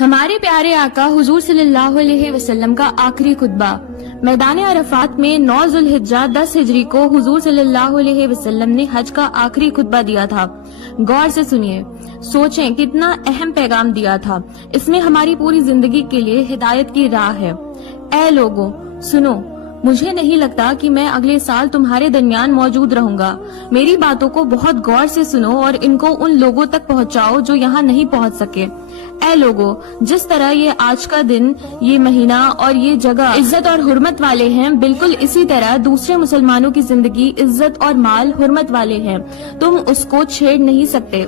ہمارے پیارے آقا حضور صلی اللہ علیہ وسلم کا آخری خطبہ میدان عرفات میں 9 ذوالحجہ 10 ہجری کو حضور صلی اللہ علیہ وسلم نے حج کا آخری خطبہ دیا تھا۔ غور سے سنیے، سوچیں کتنا اہم پیغام دیا تھا۔ اس میں ہماری پوری زندگی کے لیے ہدایت کی راہ ہے۔ اے لوگوں سنو، مجھے نہیں لگتا کہ میں اگلے سال تمہارے درمیان موجود رہوں گا۔ میری باتوں کو بہت غور سے سنو اور ان کو ان لوگوں تک پہنچاؤ جو یہاں نہیں پہنچ سکے۔ اے لوگوں، جس طرح یہ آج کا دن، یہ مہینہ اور یہ جگہ عزت اور حرمت والے ہیں، بالکل اسی طرح دوسرے مسلمانوں کی زندگی عزت اور مال حرمت والے ہیں۔ تم اس کو چھیڑ نہیں سکتے۔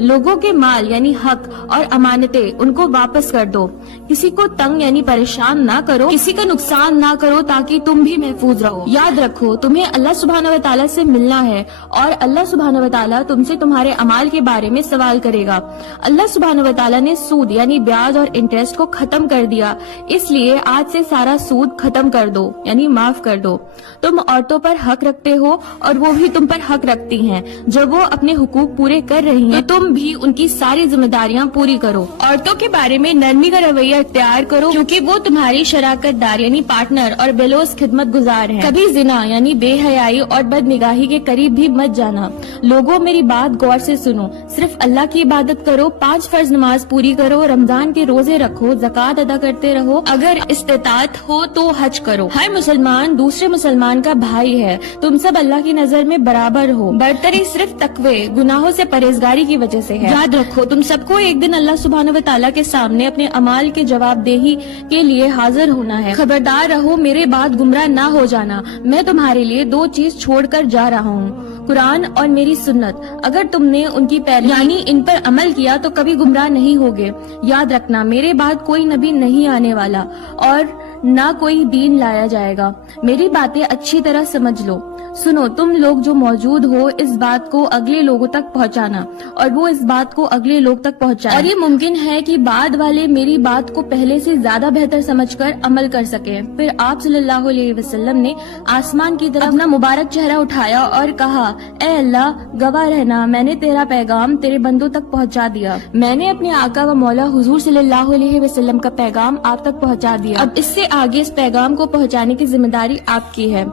لوگوں کے مال یعنی حق اور امانتیں ان کو واپس کر دو۔ کسی کو تنگ یعنی پریشان نہ کرو، کسی کا نقصان نہ کرو تاکہ تم بھی محفوظ رہو۔ یاد رکھو تمہیں اللہ سبحانہ و تعالیٰ سے ملنا ہے اور اللہ سبحانہ و تعالیٰ تم سے تمہارے اعمال کے بارے میں سوال کرے گا۔ اللہ سبحانہ و تعالیٰ نے سود یعنی بیاج اور انٹرسٹ کو ختم کر دیا، اس لیے آج سے سارا سود ختم کر دو یعنی معاف کر دو۔ تم عورتوں پر حق رکھتے ہو اور وہ بھی تم پر حق رکھتی ہیں۔ جب وہ اپنے حقوق پورے کر رہی ہیں تو تم بھی ان کی ساری ذمہ داریاں پوری کرو۔ عورتوں کے بارے میں نرمی کا رویہ اختیار کرو کیونکہ وہ تمہاری شراکت دار یعنی پارٹنر اور بلوز خدمت گزار ہیں۔ کبھی زنا یعنی بے حیائی اور بد نگاہی کے قریب بھی مت جانا۔ لوگوں میری بات غور سے سنو، صرف اللہ کی عبادت کرو، 5 فرض نماز پوری کرو، رمضان کے روزے رکھو، زکوٰۃ ادا کرتے رہو، اگر استطاعت ہو تو حج کرو۔ ہر مسلمان دوسرے مسلمان کا بھائی ہے، تم سب اللہ کی نظر میں برابر ہو۔ برتری صرف تقوی، گناہوں سے پرہیزگاری کی وجہ سے ہے۔ یاد رکھو تم سب کو ایک دن اللہ سبحانہ و تعالیٰ کے سامنے اپنے اعمال کے جواب دہی کے لیے حاضر ہونا ہے۔ خبردار رہو، میرے بعد گمراہ نہ ہو جانا۔ میں تمہارے لیے 2 چیز چھوڑ کر جا رہا ہوں، قرآن اور میری سنت۔ اگر تم نے ان کی پیروی یعنی ان پر عمل کیا تو کبھی گمراہ نہیں ہوگے۔ یاد رکھنا میرے بعد کوئی نبی نہیں آنے والا اور نہ کوئی دین لایا جائے گا۔ میری باتیں اچھی طرح سمجھ لو۔ سنو، تم لوگ جو موجود ہو اس بات کو اگلے لوگوں تک پہنچانا اور وہ اس بات کو اگلے لوگ تک پہنچائیں، اور یہ ممکن ہے کہ بعد والے میری بات کو پہلے سے زیادہ بہتر سمجھ کر عمل کر سکیں۔ پھر آپ صلی اللہ علیہ وسلم نے آسمان کی طرف اپنا مبارک چہرہ اٹھایا اور کہا، اے اللہ، گواہ رہنا میں نے تیرا پیغام تیرے بندوں تک پہنچا دیا۔ میں نے اپنے آقا و مولا حضور صلی اللہ علیہ وسلم کا پیغام آپ تک پہنچا دیا۔ اب اس سے آگے اس پیغام کو پہنچانے کی ذمہ داری آپ کی ہے۔